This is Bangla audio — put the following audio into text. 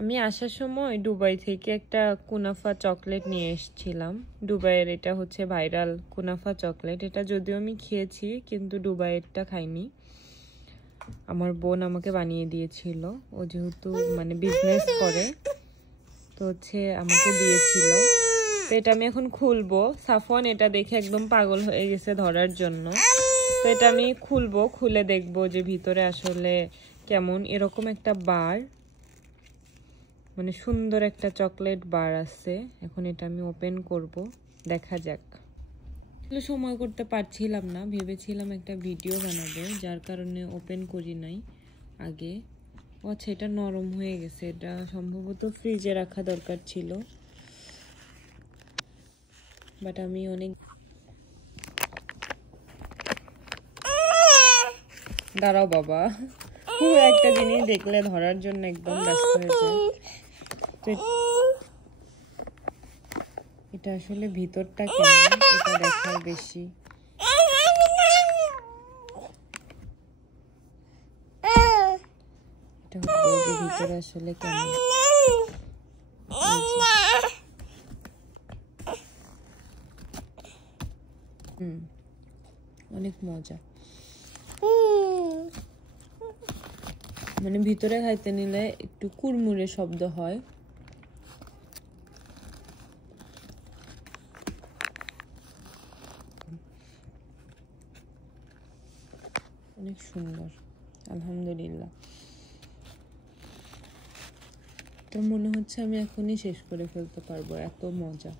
আমি আসার সময় দুবাই থেকে একটা কুনাফা চকলেট নিয়ে এসেছিলাম। দুবাইয়ের এটা হচ্ছে ভাইরাল কুনাফা চকলেট। এটা যদিও আমি খেয়েছি কিন্তু দুবাইয়েরটা খাইনি। আমার বোন আমাকে বানিয়ে দিয়েছিল। ও যেহেতু মানে বিজনেস করে তো হচ্ছে আমাকে দিয়েছিল। তো এটা আমি এখন খুলবো। সাফওয়ান এটা দেখে একদম পাগল হয়ে গেছে ধরার জন্য। তো এটা আমি খুলবো, খুলে দেখবো যে ভিতরে আসলে কেমন। এরকম একটা বার, মানে সুন্দর একটা চকলেট বার আছে। এখন এটা আমি ওপেন করব, দেখা যাক। সময় করতে পারছিলাম না, ভেবেছিলাম একটা ভিডিও বানাবো, যার কারণে ওপেন করি নাই আগে। আচ্ছা, এটা নরম হয়ে গেছে। এটা সম্ভবত ফ্রিজে রাখা দরকার ছিল, বাট আমি অনেক দাঁড়াও বাবা, একটা জিনিস দেখলে ধরার জন্য একদম ব্যস্ত হয়ে যায়। এটা আসলে ভিতরটা কেমন এটা দেখার বেশি। এটা হচ্ছে ভিতরে আসলে কেমন। অনেক মজা, মানে ভিতরে খাইতে নিলে একটু কুড়মুড়ে শব্দ হয়। অনেক সুন্দর, আলহামদুলিল্লাহ। তো মনে হচ্ছে আমি এখনই শেষ করে ফেলতে পারবো, এত মজা।